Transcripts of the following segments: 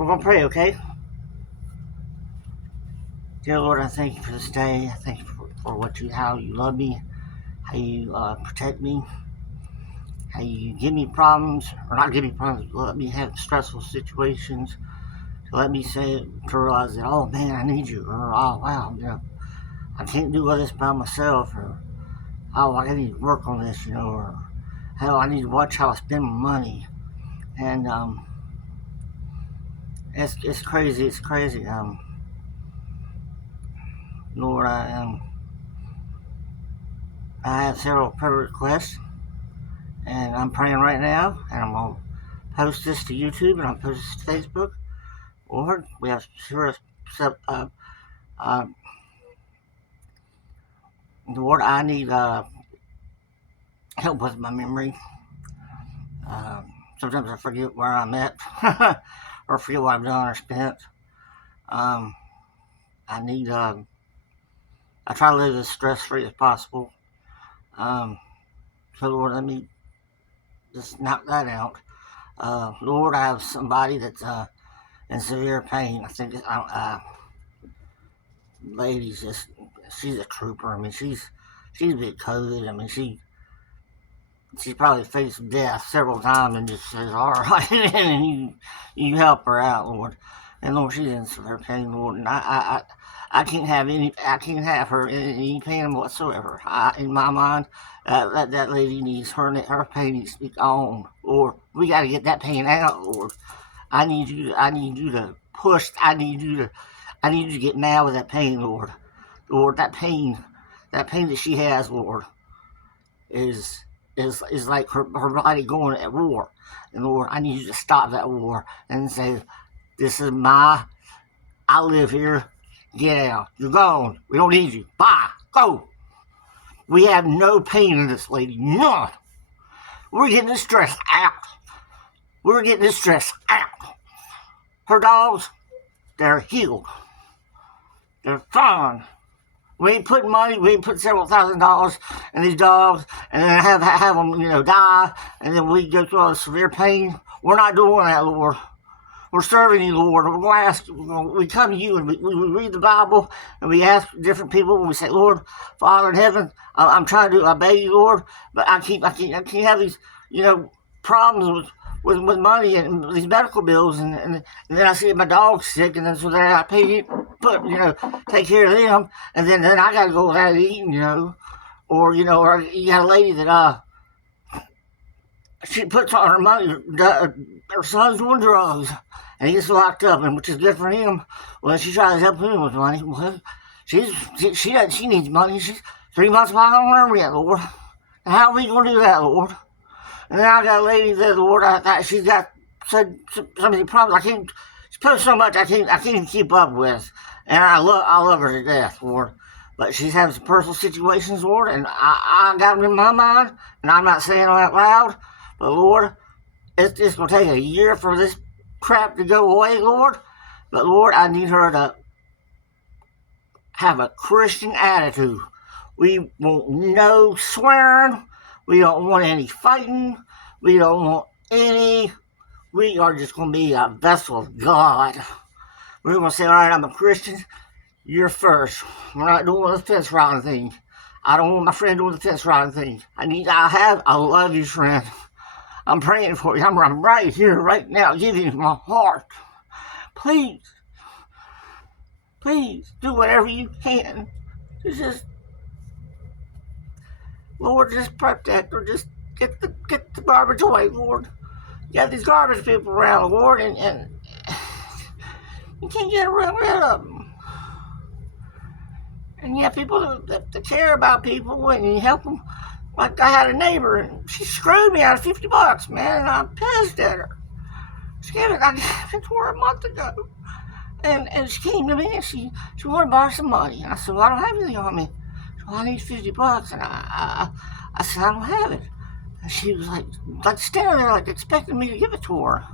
We're going to pray, okay? Dear Lord, I thank you for this day. I thank you for how you love me, how you protect me, how you give me problems, or not give me problems, let me have stressful situations, to let me to realize that, oh man, I need you, or oh wow, I can't do all this by myself, or oh, I need to work on this, or hell, I need to watch how I spend my money. And it's crazy. Lord, I have several prayer requests, and I'm praying right now, and I'm gonna post this to YouTube, and I'll post this to Facebook. Lord, we have serious Lord, I need help with my memory. Sometimes I forget where I'm at, or forget what I've done or spent. I try to live as stress-free as possible. So Lord, let me just knock that out. Lord, I have somebody that's in severe pain. I think lady's she's a trooper. I mean, she's been COVID. I mean, she's probably faced death several times and just says, all right, and you help her out, Lord. And Lord, she's in severe pain, Lord, and I can't have her in any pain whatsoever. In my mind, that lady needs her pain needs to be gone, Lord. We got to get that pain out, Lord. I need you to push. I need you to get mad with that pain, Lord. Lord, that pain that she has, Lord, is like her body going at war. And Lord, I need you to stop that war and say, this is I live here. Get out. You're gone. We don't need you. Bye. Go. We have no pain in this lady. None. We're getting the stress out. Her dogs, they're healed. They're fine. We ain't putting money, we ain't putting several $1,000s in these dogs and then have them, die, and then we go through all the severe pain. We're not doing that, Lord. We're serving you, Lord. We're going to ask, we come to you and we read the Bible and we ask different people and we say, Lord, Father in heaven, I'm trying to obey you, Lord, but I can't have these, problems with money and these medical bills, and then I see my dog's sick, and then so then I take care of them, and then I got to go without eating, or you got a lady that she puts all her money, her son's doing drugs, and he gets locked up, and which is good for him. Well, she tries to help him with money. Well, she needs money. She's 3 months behind on her rent, Lord. And how are we going to do that, Lord? And then I got a lady that, Lord, she's got some of the problems. She puts so much I can't even keep up with. And I love her to death, Lord. But she's having some personal situations, Lord, and I got them in my mind, and I'm not saying them out loud. But Lord, it's going to take a year for this crap to go away, Lord. But Lord, I need her to have a Christian attitude. We want no swearing. We don't want any fighting. We don't want any. We are just going to be a vessel of God. We're going to say, all right, I'm a Christian. You're first. We're not doing the fence riding thing. I don't want my friend doing the fence riding thing. I love you, friend. I'm praying for you. I'm right here, right now, giving you my heart. Please do whatever you can. Lord, just protect or just get the garbage away, Lord. You got these garbage people around, Lord, and you can't get rid of them. And you have people that care about people and you help them. Like I had a neighbor and she screwed me out of $50, man, and I'm pissed at her. I gave it to her a month ago. And she came to me and she wanted to borrow some money. And I said, well, I don't have anything on me. So I need $50. And I said, I don't have it. And she was like standing there like expecting me to give it to her.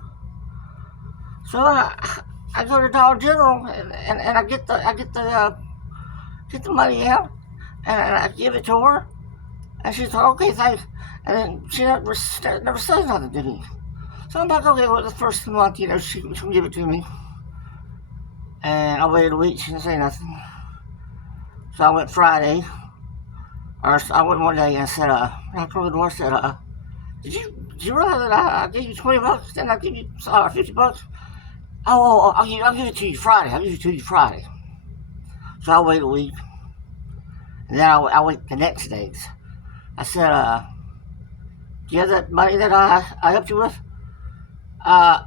So I go to Dollar General and I get the money out and I give it to her. And she's like, okay, thanks. And then she never says nothing to me. So So I'm like, okay, well, the first of the month, she can give it to me. And I waited a week, she didn't say nothing. So I went Friday, or I went one day and I said, knocked on the door, said, did you realize that I gave you $20? Then I give you $50? Oh, I'll give it to you Friday. I'll give it to you Friday. So I wait a week. And then I wait the next days. I said, do you have that money that I helped you with? I'll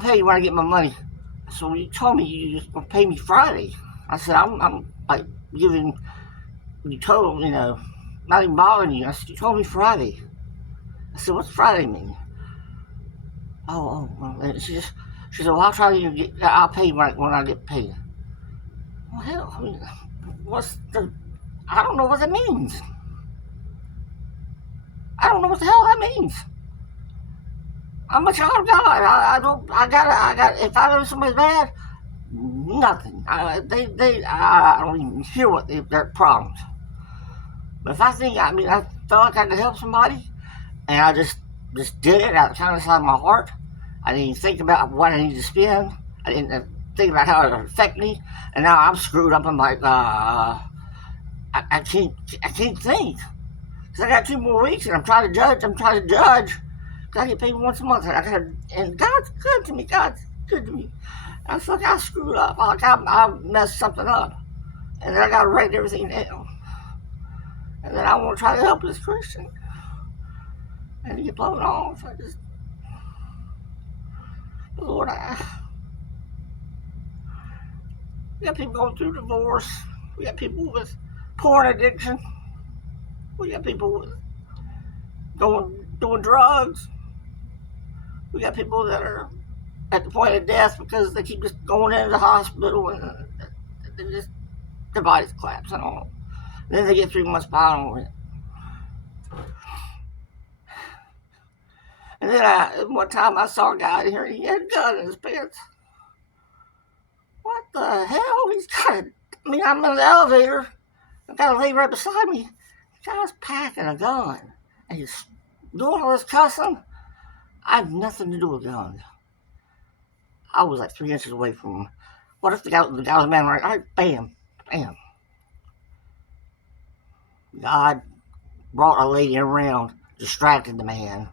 pay you when I get my money. So you told me you was going to pay me Friday. I said, I'm like giving you total, not even bothering you. I said, you told me Friday. I said, what's Friday mean? Well, she said, well, I'll pay you when I get paid. Well, hell, I don't know what that means. I don't know what the hell that means. I'm a child of God. I got, if I know somebody's bad, nothing. I don't even hear what their problems. But if I felt like I could help somebody, and I just did it out of the kindness of my heart. I didn't even think about what I needed to spend. I didn't think about how it would affect me. And now I'm screwed up. I'm like, I can't think. Because I got 2 more weeks, and I'm trying to judge. I get paid once a month, and God's good to me. God's good to me. I feel like I screwed up. I messed something up. And then I got to write everything down. And then I want to try to help this Christian. And to get blown off. Lord, we got people going through divorce. We got people with porn addiction. We got people with doing drugs. We got people that are at the point of death because they keep just going into the hospital and their bodies collapse and all. And then they get 3 months behind on it. And then one time I saw a guy here, he had a gun in his pants. What the hell? I'm in the elevator. I've got a lady right beside me. The guy's packing a gun. And he's doing all this cussing. I have nothing to do with guns. I was like 3 inches away from him. What if the guy was a man right? All right, bam, bam. God brought a lady around, distracted the man.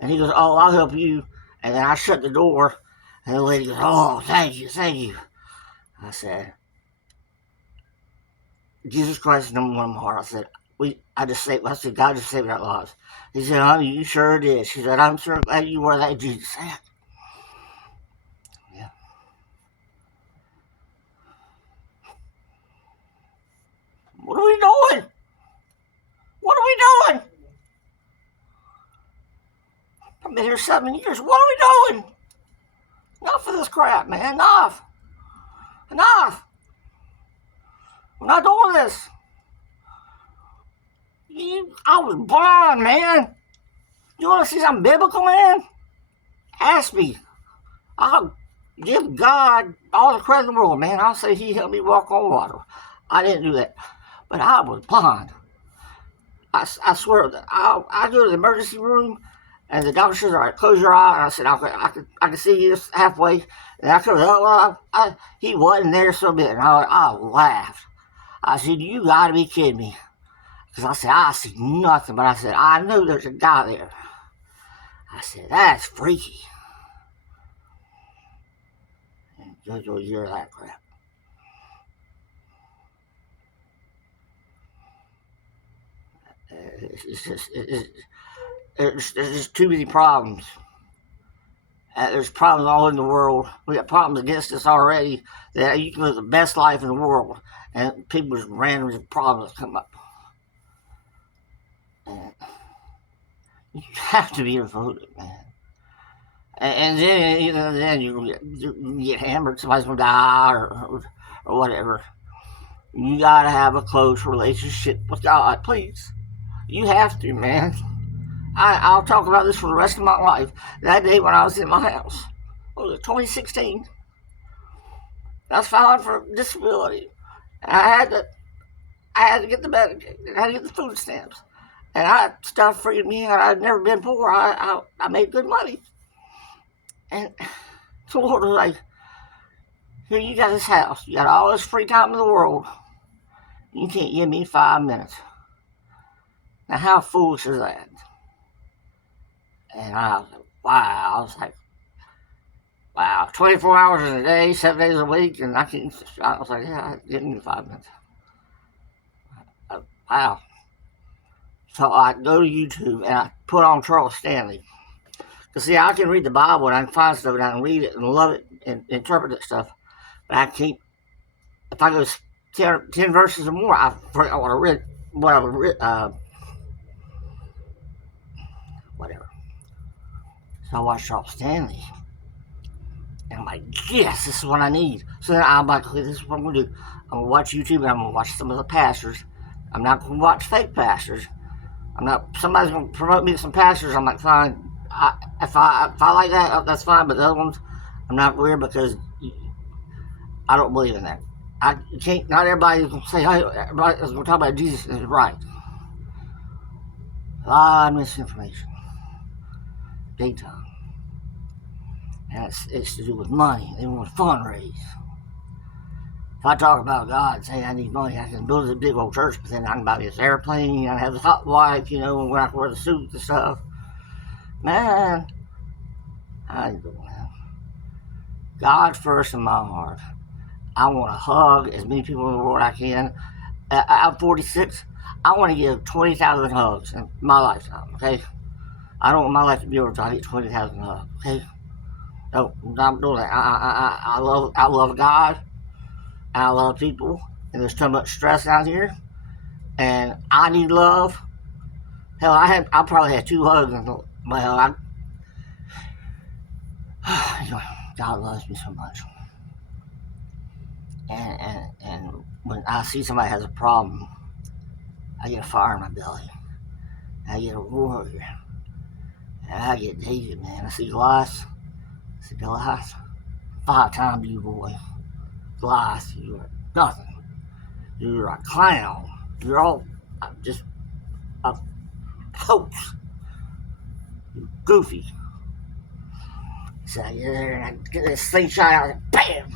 And he goes, oh, I'll help you. And then I shut the door. And the lady goes, oh, thank you. I said, Jesus Christ is number 1 in my heart. I said, God just saved our lives. He said, honey, you sure did. She said, I'm sure glad you were that Jesus said. Yeah. What are we doing? I've been here 7 years. What are we doing? Enough of this crap, man. Enough. I'm not doing this. I was blind, man. You want to see something biblical, man? Ask me. I'll give God all the credit in the world, man. I'll say he helped me walk on water. I didn't do that. But I was blind. I swear that I go to the emergency room and the doctor says, all right, close your eye. And I said, I can see you halfway. And I could, he wasn't there so bit. And I laughed. I said, you got to be kidding me. Because I said, I see nothing. But I said, I know there's a guy there. I said, that's freaky. And Judge will hear that crap. There's just too many problems. There's problems all in the world. We got problems against us already. That you can live the best life in the world, and people just random problems come up. And you have to be devoted, man. And then you get hammered. Somebody's gonna die or whatever. You gotta have a close relationship with God, please. You have to, man. I'll talk about this for the rest of my life. That day when I was in my house, what was it, 2016? I was filing for disability. And I had to get the Medicaid. I had to get the food stamps. And stuff freed me, and I'd never been poor. I made good money. And the Lord was like, here, you got this house. You got all this free time in the world. You can't give me 5 minutes. Now, how foolish is that? And I was like, wow. I was like, wow, 24 hours in a day, 7 days a week, and I was like, yeah, give me 5 minutes. Wow. So I go to YouTube and I put on Charles Stanley. Because, see, I can read the Bible and I can find stuff and I can read it and love it and interpret that stuff. But I can't, if I go 10 verses or more, I forget what I read, whatever. So I watched Charles Stanley. And I'm like, yes, this is what I need. So then I'm like, okay, this is what I'm going to do. I'm going to watch YouTube and I'm going to watch some of the pastors. I'm not going to watch fake pastors. Somebody's going to promote me to some pastors. I'm like, fine. If I like that, that's fine. But the other ones, I'm not weird because I don't believe in that. Not everybody's going to say, hey, everybody's going to talk about Jesus is right. A lot of misinformation. Big time. And it's to do with money. They want to fundraise. If I talk about God and say I need money, I can build a big old church, but then I can buy this airplane, I have this hot wife, and when I can wear the suit and stuff. Man, I ain't doing that. God's first in my heart. I want to hug as many people in the world I can. I'm 46. I want to give 20,000 hugs in my lifetime, okay? I don't want my life to be over until I get 20,000 hugs, okay? No, I'm doing that. I love God. I love people, and there's too much stress out here, and I need love. Hell, I probably had 2 hugs. Well, anyway, God loves me so much, and when I see somebody has a problem, I get a fire in my belly. I get a warrior, and I get David, man. I see Goliath. 5 times you, boy. Goliath, you're nothing. You're a clown. You're all just a hoax. You're goofy. So I get there and I get this slingshot out and bam!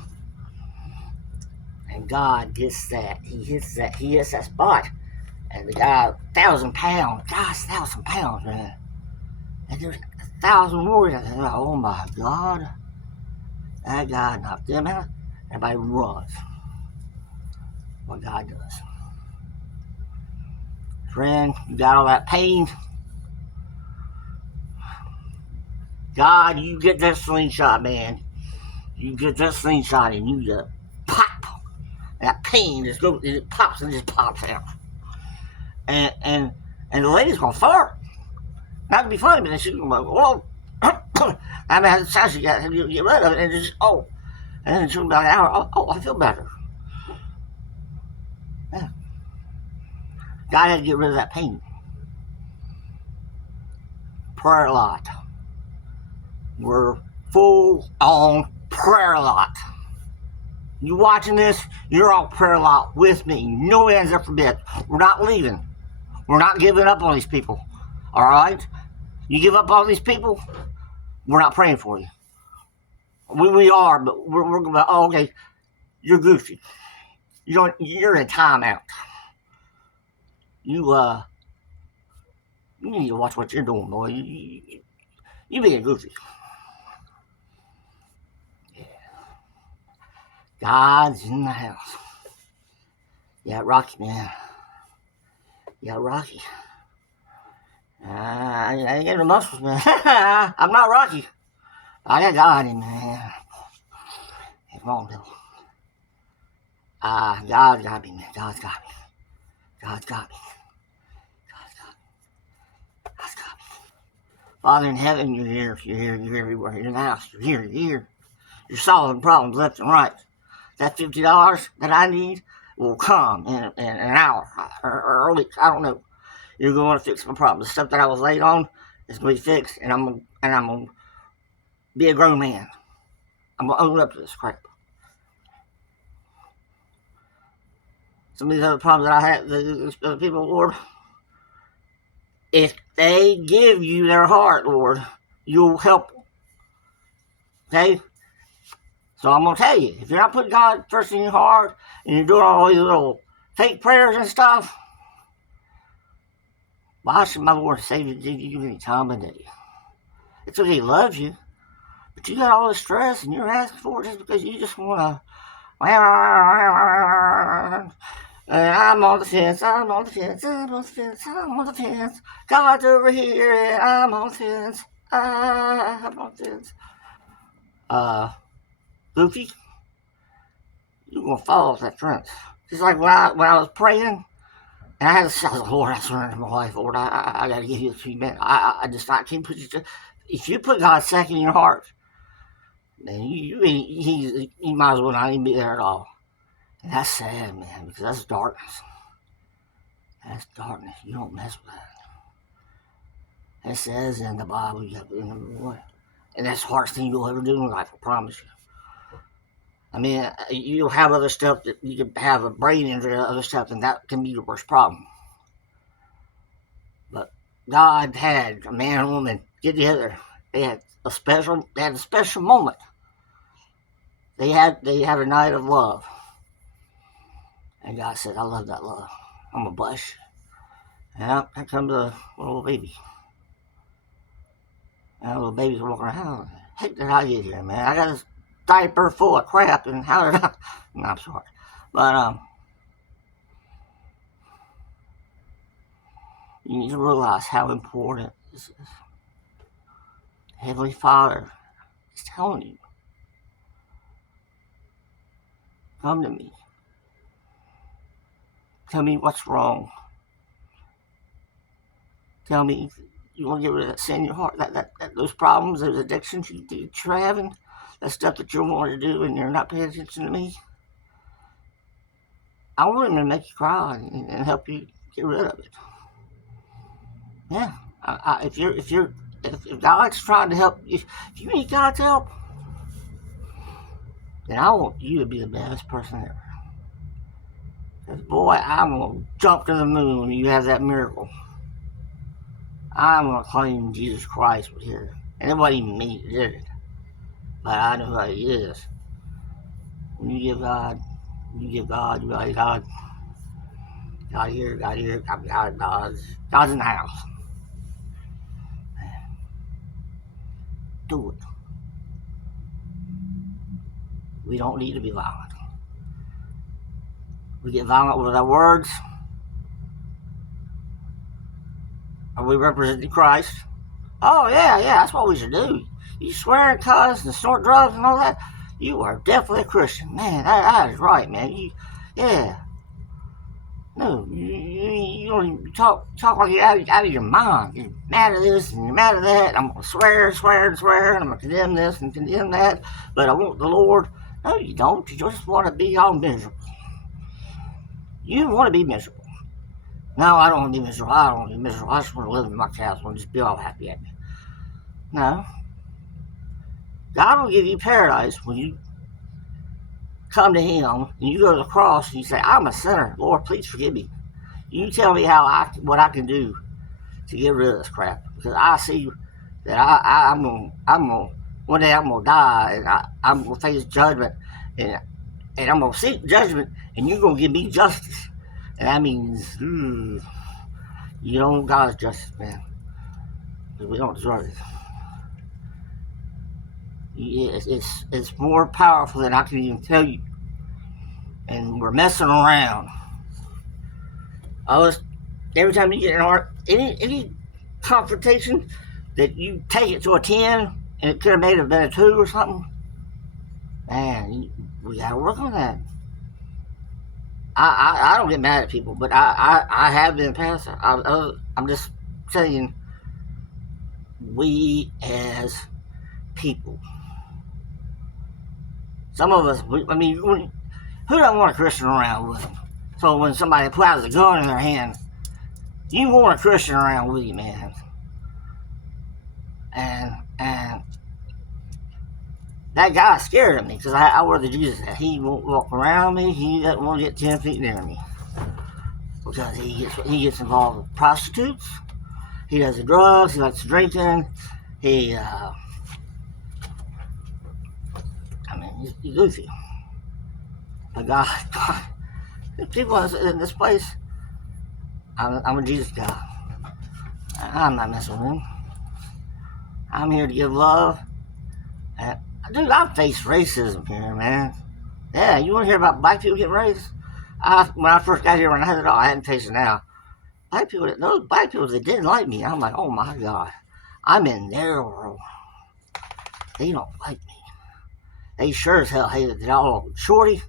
And God gets that. He hits that spot. And the guy, 1,000 pounds. Guy's 1,000 pounds, man. And there's 1,000 warriors. And like, oh my God. That guy knocked them out. Everybody runs. What God does. Friend, you got all that pain. God, you get that slingshot, man. You get that slingshot and you just pop. That pain just goes, it pops and just pops out. And the lady's gonna fart. Not to be funny, but then she's gonna go, whoa. I mean, that's how she got to get rid of it, and just, oh. And then it took about an hour, oh, I feel better. Yeah. God had to get rid of that pain. Prayer lot. We're full on prayer lot. You watching this, you're on prayer lot with me. No ends up for bed. We're not leaving. We're not giving up on these people. All right? You give up on these people, we're not praying for you. We are, but we're going to, oh, okay, you're goofy. You're in timeout. You need to watch what you're doing, boy. You being goofy. Yeah. God's in the house. Yeah, Rocky, man. Yeah, Rocky. I ain't got no muscles, man. I'm not Rocky. I got God in me, man. Come on, Bill. God got me, man. God's got me. God's got me. God's got me. God's got me. Father in heaven, you're here. You're here. You're everywhere. You're in the house. You're here. You're here. You're solving problems left and right. That $50 that I need will come in an hour or a week. I don't know. You're going to fix my problem. The stuff that I was late on is going to be fixed, and I'm going to be a grown man. I'm going to own up to this crap. Some of these other problems that I have, the people, Lord, if they give you their heart, Lord, you'll help them. Okay? So I'm going to tell you, if you're not putting God first in your heart and you're doing all these little fake prayers and stuff, why should my Lord and Savior give you any time in day? It's because He loves you, but you got all this stress and you're asking for it just because you just want to. And I'm on the fence, I'm on the fence, I'm on the fence, I'm on the fence. God's over here and I'm on the fence, I'm on the fence. Goofy, you're going to fall off that fence. Just like when I was praying, and I had to say, Lord, I surrender my life, Lord, I got to give you a few minutes. I can't put you to, if you put God second in your heart, then he might as well not even be there at all. And that's sad, man, because that's darkness. That's darkness. You don't mess with that. It says in the Bible, you got to be number one. And that's the hardest thing you'll ever do in life, I promise you. I mean, you'll have other stuff that you can have a brain injury or other stuff, and that can be your worst problem. But God had a man and woman get together. They had a special moment. They had a night of love. And God said, I love that love. I'm going to bless you. And out comes a little baby. And that little baby's walking around. Heck did I get here, man? I got this diaper full of crap, and how did I? No, I'm sorry. But, you need to realize how important this is. Heavenly Father is telling you, come to me. Tell me what's wrong. Tell me you want to get rid of that sin in your heart, that those problems, those addictions you're having, that stuff that you're wanting to do and you're not paying attention to me. I want him to make you cry and help you get rid of it. Yeah, if God's trying to help you, if you need God's help, then I want you to be the best person ever. Because, boy, I'm going to jump to the moon when you have that miracle. I'm going to claim Jesus Christ was here. And it wasn't even me that did it. But I know who He is. When you give God, you like, God here, God's in the house. Do it. We don't need to be violent. We get violent with our words. Are we representing Christ? Oh, yeah, that's what we should do. You swear and cuss and snort drugs and all that, you are definitely a Christian. Man, that is right, man. No, you don't even talk like you're out of your mind. You're mad at this and you're mad at that. I'm going to swear, and I'm going to condemn this and condemn that. But I want the Lord. No, you don't. You just want to be all miserable. You want to be miserable. No, I don't want to be miserable. I just want to live in my castle and just be all happy at me. No. God will give you paradise when you come to Him and you go to the cross and you say, I'm a sinner. Lord, please forgive me. You tell me what I can do to get rid of this crap. Because I see that I'm gonna one day I'm gonna die and I'm gonna face judgment and I'm gonna seek judgment and you're gonna give me justice. And that means you don't want God's justice, man. Because we don't deserve it. It's more powerful than I can even tell you. And we're messing around. Every time you get in any confrontation that you take it to a 10 and it could have made it been a 2 or something, man, we gotta work on that. I don't get mad at people, but I have been past that. I'm just saying, we as people, some of us, who doesn't want a Christian around with them? So when somebody plows a gun in their hand, you want a Christian around with you, man. And that guy's scared of me because I wear the Jesus hat. He won't walk around me. He doesn't want to get 10 feet near me because he gets involved with prostitutes. He does the drugs. He likes drinking. He, he's goofy. But God, people in this place, I'm a Jesus guy. I'm not messing with him. I'm here to give love. And, dude, I've faced racism here, man. Yeah, you want to hear about black people getting raised? When I first got here, when I had it all, I hadn't faced it now. Those black people that didn't like me, I'm like, oh my God, I'm in their world. They don't like me. They sure as hell hated that all Shorty.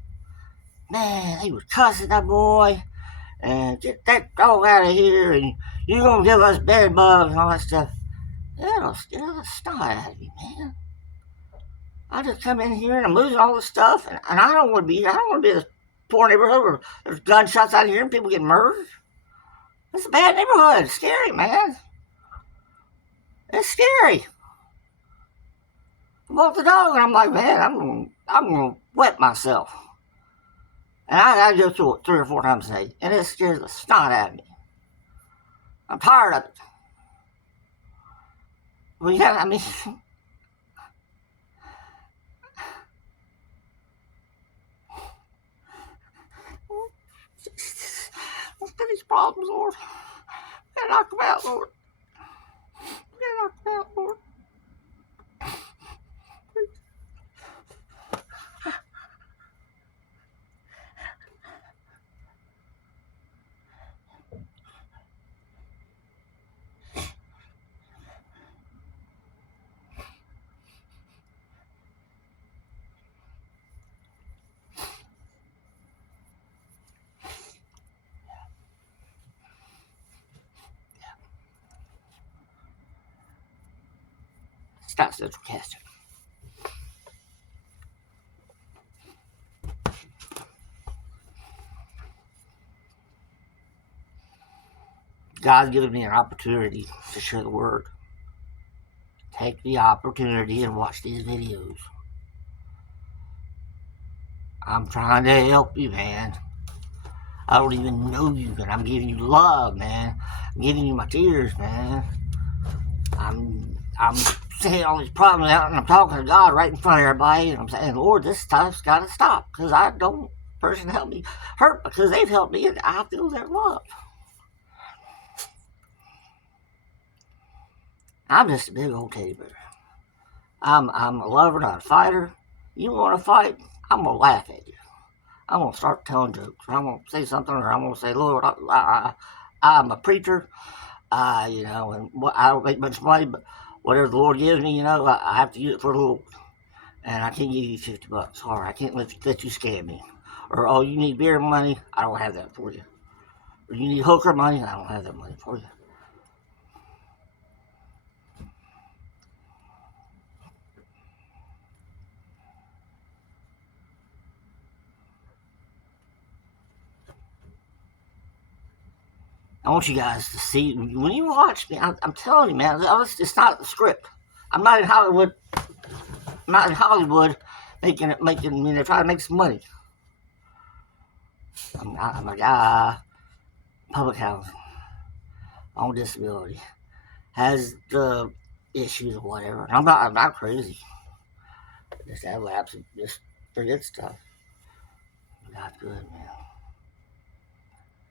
Man, they was cussing that boy. And get that dog out of here, and you gonna give us bed bugs and all that stuff. It'll snot out of me, man. I just come in here and I'm losing all this stuff, and I don't want to be in this poor neighborhood where there's gunshots out here and people getting murdered. It's a bad neighborhood. It's scary, man. It's scary. I walk the dog and I'm like, man, I'm gonna wet myself. And I go through it 3 or 4 times a day, and it scares the snot out of me. I'm tired of it. Well, yeah, I mean, let's get these problems, Lord. Get knock them out, Lord. Get knock them out, Lord. Stop Central Casting. God's given me an opportunity to share the word. Take the opportunity and watch these videos. I'm trying to help you, man. I don't even know you, but I'm giving you love, man. I'm giving you my tears, man. I'm saying all these problems out, and I'm talking to God right in front of everybody, and I'm saying, Lord, this stuff's got to stop, because I don't person help me hurt, because they've helped me, and I feel their love. I'm just a big old teddy bear. I'm a lover, not a fighter. You want to fight? I'm going to laugh at you. I'm going to start telling jokes. I'm going to say something, or I'm going to say, Lord, I'm a preacher, and I don't make much money, but whatever the Lord gives me, I have to use it for the Lord. And I can't give you $50. Sorry, I can't let you scam me. Or, oh, you need beer money? I don't have that for you. Or you need hooker money? I don't have that money for you. I want you guys to see, when you watch me, I'm telling you, man, it's not the script. I'm not in Hollywood. Making they're trying to make some money. I'm a guy, public housing, on disability, has the issues or whatever. I'm not crazy. Just have lapses, just forget stuff. God's good, man.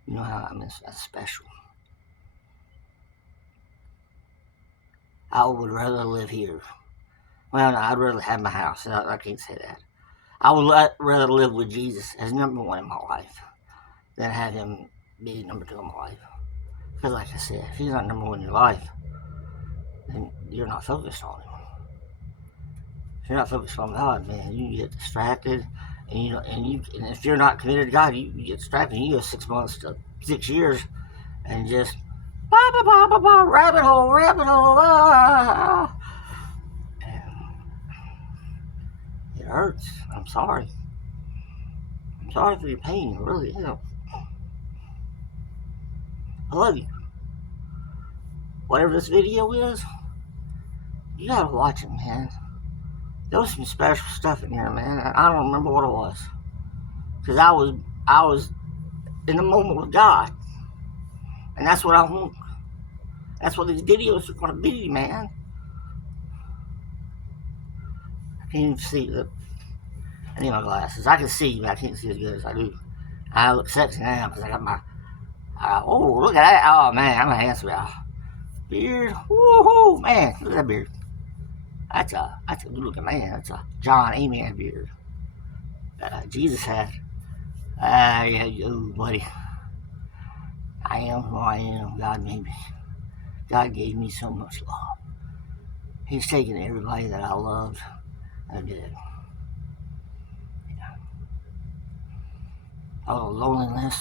You know how that's special. I would rather live here. Well, no, I'd rather have my house. I can't say that. I would rather live with Jesus as number 1 in my life than have him be number 2 in my life. Because like I said, if he's not number 1 in your life, then you're not focused on him. If you're not focused on God, man, you get distracted. And if you're not committed to God, you get distracted. You go 6 months to 6 years and just rabbit hole. And it hurts. I'm sorry. I'm sorry for your pain. I really am. I love you. Whatever this video is, you gotta watch it, man. There was some special stuff in here, man. I don't remember what it was. Because I was in the moment with God. And that's what I want. That's what these videos are going to be, man. I can't even see. Look, I need my glasses. I can see, but I can't see as good as I do. I look sexy now because I got my. Oh, look at that! Oh man, I'm a handsome guy. Beard, woohoo, man! Look at that beard. That's a good looking man. That's a John Amen beard. Jesus had. Yeah, oh, buddy. I am who I am. God made me. God gave me so much love. He's taken everybody that I loved and did. All the loneliness,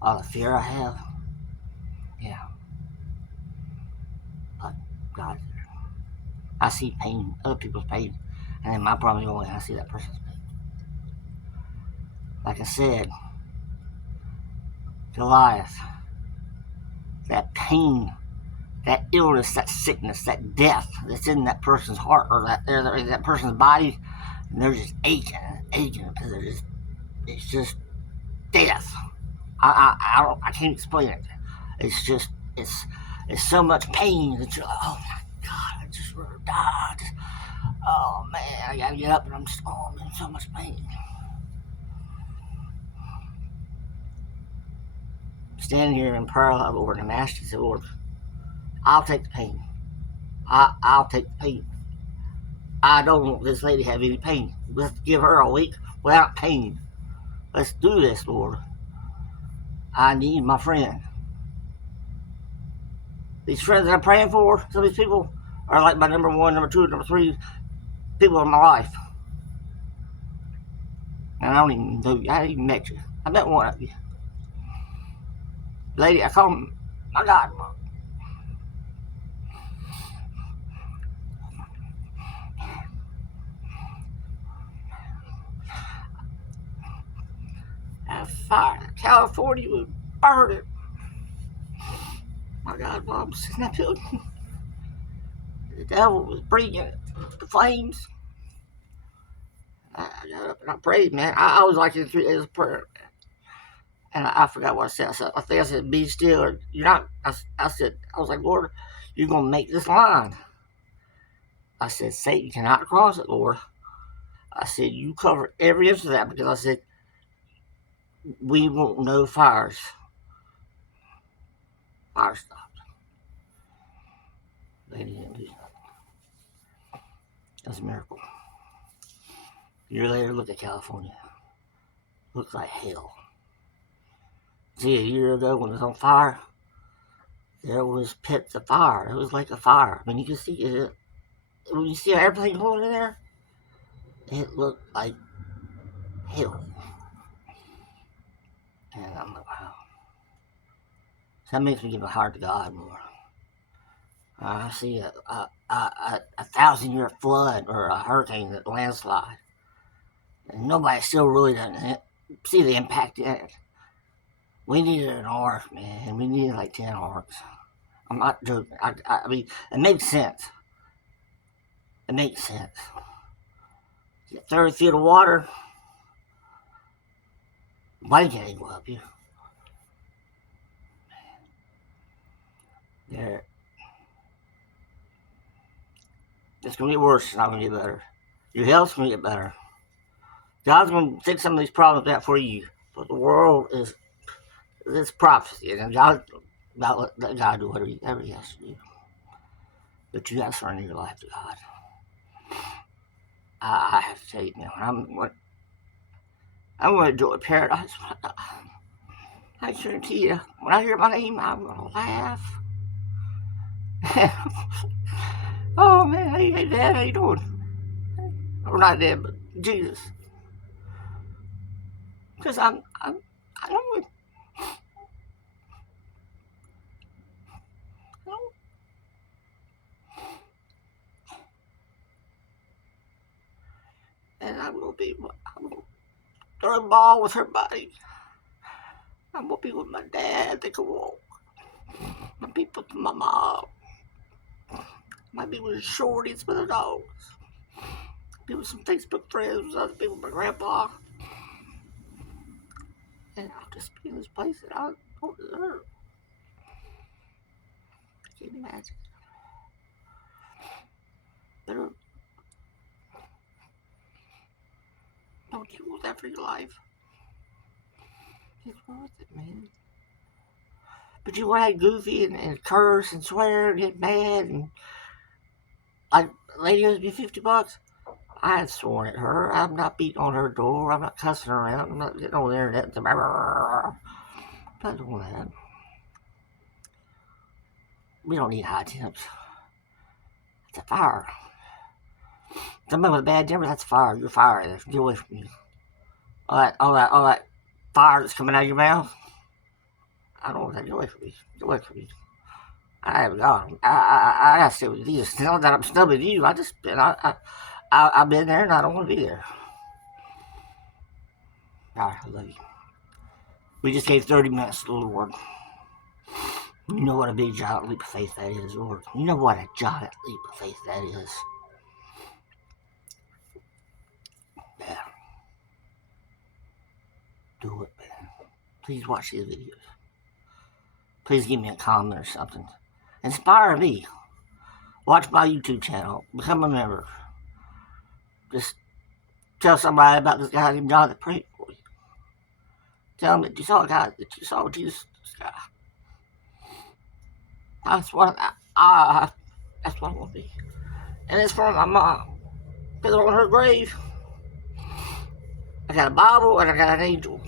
all the fear I have. Yeah, but God, I see pain, other people's pain, and then my problem is only I see that person's pain. Like I said, Goliath, that pain, that illness, that sickness, that death that's in that person's heart or that person's body, and they're just aching and aching because it's just death. I can't explain it. It's just it's so much pain that you're like, oh my God, I just rather die. Oh man, I gotta get up and I'm in so much pain. Standing here in prayer, Lord, and I'm asking you, Lord, I'll take the pain. I'll take the pain. I don't want this lady to have any pain. Let's give her a week without pain. Let's do this, Lord. I need my friend. These friends that I'm praying for, some of these people are like my number one, number two, number three people in my life. And I don't even know you. I haven't even met you. I met one of you. Lady, I call him my God. That fire, California would burn it. My God, while I'm sitting in that building, the devil was bringing the flames. I got up and I prayed, man. I was like in 3 days of prayer. And I forgot what I said. I think I said, be still. Or you're not. I said, I was like, Lord, you're going to make this line. I said, Satan cannot cross it, Lord. I said, you cover every inch of that because I said, we won't know fires. Fire stopped. They didn't do that. That's a miracle. A year later, look at California. Looks like hell. See, a year ago when it was on fire, there was pits of fire. It was like a fire. I mean, you can see it. When you see everything going in there, it looked like hell. And I'm like, wow. So that makes me give a heart to God more. I see a 1,000-year flood or a hurricane, a landslide, and nobody still really doesn't see the impact in it. We needed an ark, man. We needed like 10 arks. I'm not joking. I mean, it makes sense. It makes sense. You get 30 feet of water, blanket ain't gonna help you. There. It's gonna get worse. It's not gonna get better. Your health's gonna get better. God's gonna fix some of these problems out for you. But the world is it's prophecy, and God let God do whatever he has to do. But you gotta surrender your life to God. I have to tell you, man, I'm gonna enjoy paradise. I guarantee you, when I hear my name, I'm gonna laugh. Oh man, hey Dad, how you doing? Or not Dad, but Jesus. Because I don't, and I'm gonna throw a ball with her body. I'm gonna be with my dad. They can walk. My people, my mom. Might be with shorties with the dogs. Be with some Facebook friends with other people, my grandpa. And I'll just be in this place that I don't deserve. Can you imagine? Better, don't you want that for your life? It's worth it, man. But you want to act goofy and curse and swear and get mad and like, lady owes me $50. I had sworn at her. I'm not beating on her door. I'm not cussing her out. I'm not getting on the internet. I'm not doing that. We don't need high temps. It's a fire. Somebody with a bad temper, that's fire. You're fired. Get away from me. All that fire that's coming out of your mouth. I don't want that. Get away from me. Get away from me. I haven't got him. I gotta stay with you. Now that I'm snubbing you, I've been there and I don't want to be there. Alright, I love you. We just gave 30 minutes to the Lord. You know what a big giant leap of faith that is, Lord. You know what a giant leap of faith that is. Yeah. Do it, man. Please watch these videos. Please give me a comment or something. Inspire me. Watch my YouTube channel. Become a member. Just tell somebody about this guy named John that prayed for you. Tell them that you saw a guy, that you saw Jesus guy. That's what I want to be. And it's from my mom. Because on her grave, I got a Bible and I got an angel.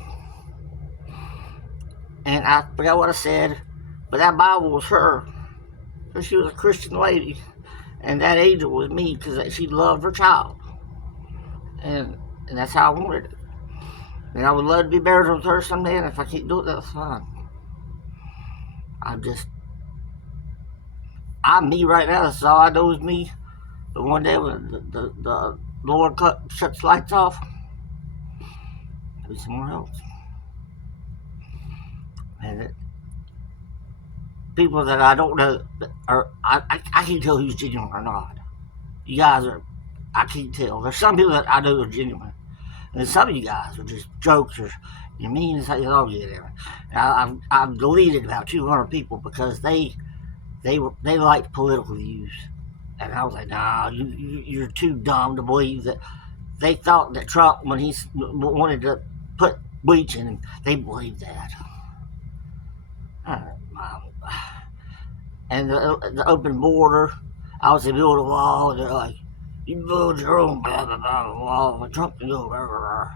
And I forgot what I said, but that Bible was her. So she was a Christian lady. And that angel was me because she loved her child. And that's how I wanted it. And I would love to be buried with her someday, and if I can't do it, that's fine. I'm me right now. That's all I know is me. But one day when the Lord shuts the lights off, I'll be somewhere else. And people that I don't know, I can't tell who's genuine or not. You guys are, I can't tell. There's some people that I know are genuine. And some of you guys are just jokes or you're mean as hell. I'll get there. I've deleted about 200 people because they liked political views. And I was like, nah, you're too dumb to believe that. They thought that Trump, when he wanted to put bleach in, they believed that. And the open border, I was to build a wall, and they're like, you build your own blah, blah, blah, wall, Trump can go, blah, blah, blah.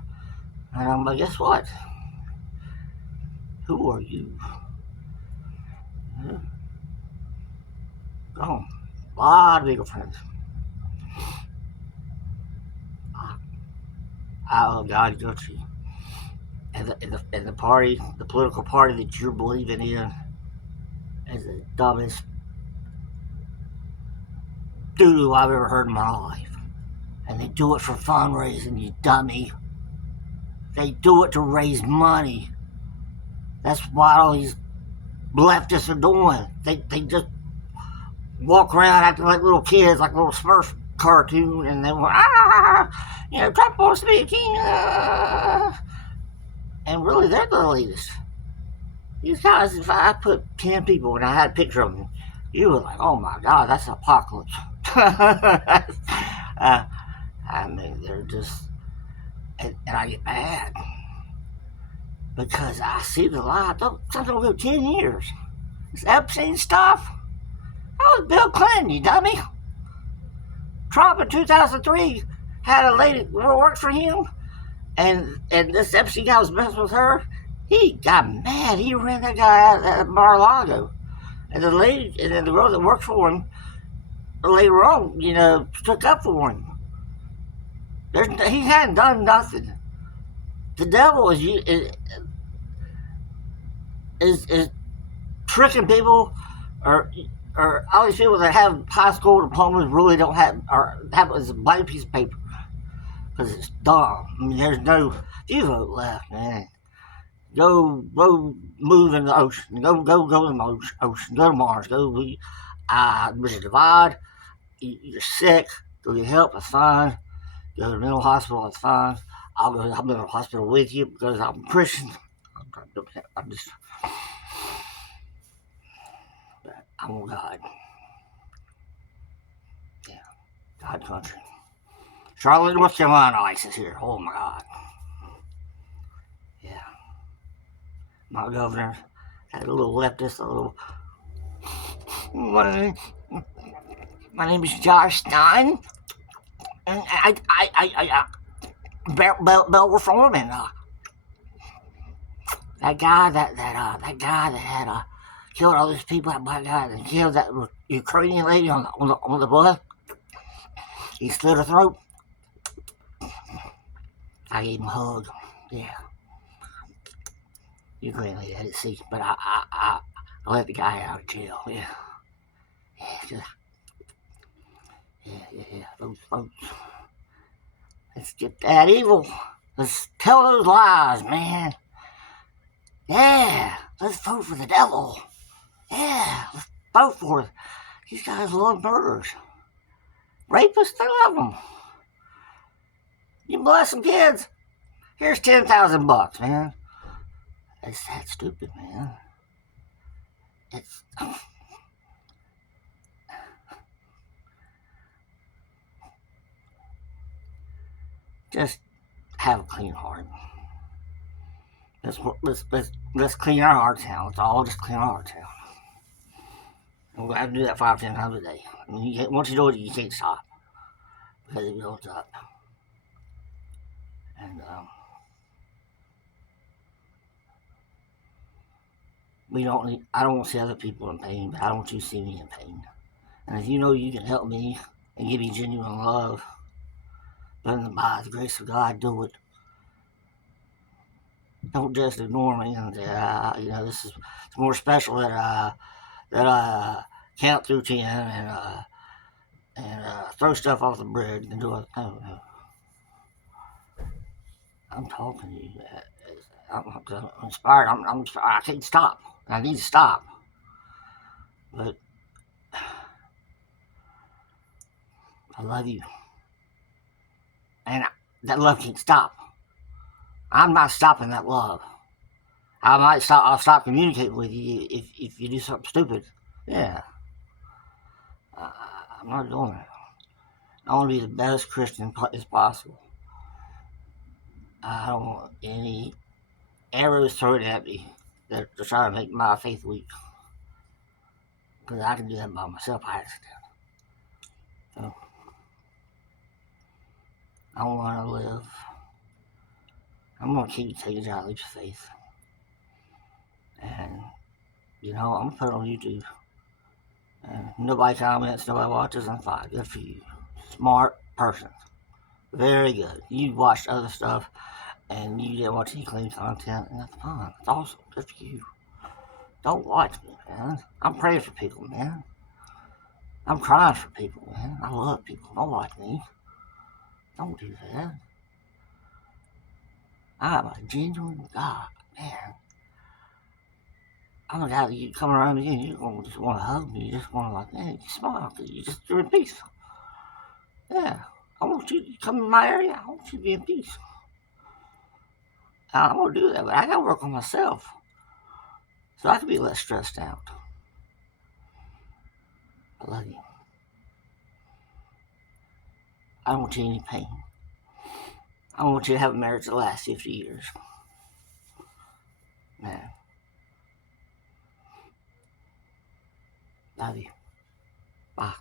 And I'm like, guess what? Who are you? Yeah. Gone. A lot of legal friends. Oh, God, don't you? And the party, the political party that you're believing in is the dumbest doo-doo I've ever heard in my life. And they do it for fundraising, you dummy. They do it to raise money. That's what all these leftists are doing. They just walk around acting like little kids, like a little Smurf cartoon, and they want, Trump wants to be a king. And really, they're the elitists. These guys, if I put 10 people and I had a picture of them, you were like, oh my God, that's an apocalypse. I mean, they're just, and I get mad because I see the lie. Something will go 10 years. This Epstein stuff, that was Bill Clinton, you dummy. Trump in 2003 had a lady who worked for him, and this Epstein guy was messing with her. He got mad. He ran that guy out at Mar-a-Lago. And the lady, and then the girl that worked for him, later on, stuck up for him. He hadn't done nothing. The devil is tricking people, or all these people that have high school diplomas really don't have, or have it as a blank piece of paper, because it's dumb. I mean, there's no. If you vote left, man, go move in the ocean. Go to the ocean. Go to Mars. There's a divide. You're sick. Go get help. That's fine. Go to the mental hospital. That's fine. I'll go to the mental hospital with you because I'm Christian. I'm just. I want God. Yeah, God country. Charlotte, North Carolina ISIS here. Oh my God. Yeah. My governor had a little leftist, a little. My name is Josh Stein, and I Bell Reform, and that guy that had killed all these people, that black guy that killed that Ukrainian lady on the bus. He slit her throat. I gave him a hug. Yeah, Ukrainian lady, I didn't see, but I let the guy out of jail. Yeah, yeah. Those folks. Let's get that evil. Let's tell those lies, man. Yeah, let's vote for the devil. Yeah, let's vote for it. These guys love murderers. Rapists, they love them. You bless some kids. Here's $10,000, man. It's that stupid, man. It's just have a clean heart. Let's clean our hearts out. Let's all just clean our hearts out. And we have to do that 5-10 times a day. I mean, once you do it, you can't stop because it builds up. And I don't want to see other people in pain, but I don't want you to see me in pain. And if you know you can help me and give me genuine love, then by the grace of God, do it. Don't just ignore me and this is more special that I count through 10 and throw stuff off the bridge and do it. No. I'm talking to you. I'm inspired. I can't stop. I need to stop. But I love you. And that love can't stop. I'm not stopping that love. I'll stop communicating with you if you do something stupid. Yeah. I'm not doing it. I want to be the best Christian as possible. I don't want any arrows thrown at me that are trying to make my faith weak. Because I can do that by myself, I accident. So, I want to live. I'm going to keep taking giant leaps of faith. And, I'm going to put it on YouTube. And nobody comments, nobody watches, I'm fine. Good for you. Smart person. Very good. You watched other stuff, and you didn't watch any clean content, and that's fine. It's awesome. Good for you. Don't watch me, man. I'm praying for people, man. I'm crying for people, man. I love people. Don't watch me. Don't do that. I'm a genuine God, man. I'm a guy that you come around me and you don't just want to hug me. You just want to man, you smile because you're in peace. Yeah. I want you to come in my area. I want you to be in peace. I'm going to do that, but I got to work on myself so I can be less stressed out. I love you. I don't want you in any pain. I want you to have a marriage that lasts 50 years. Man. Love you. Bye.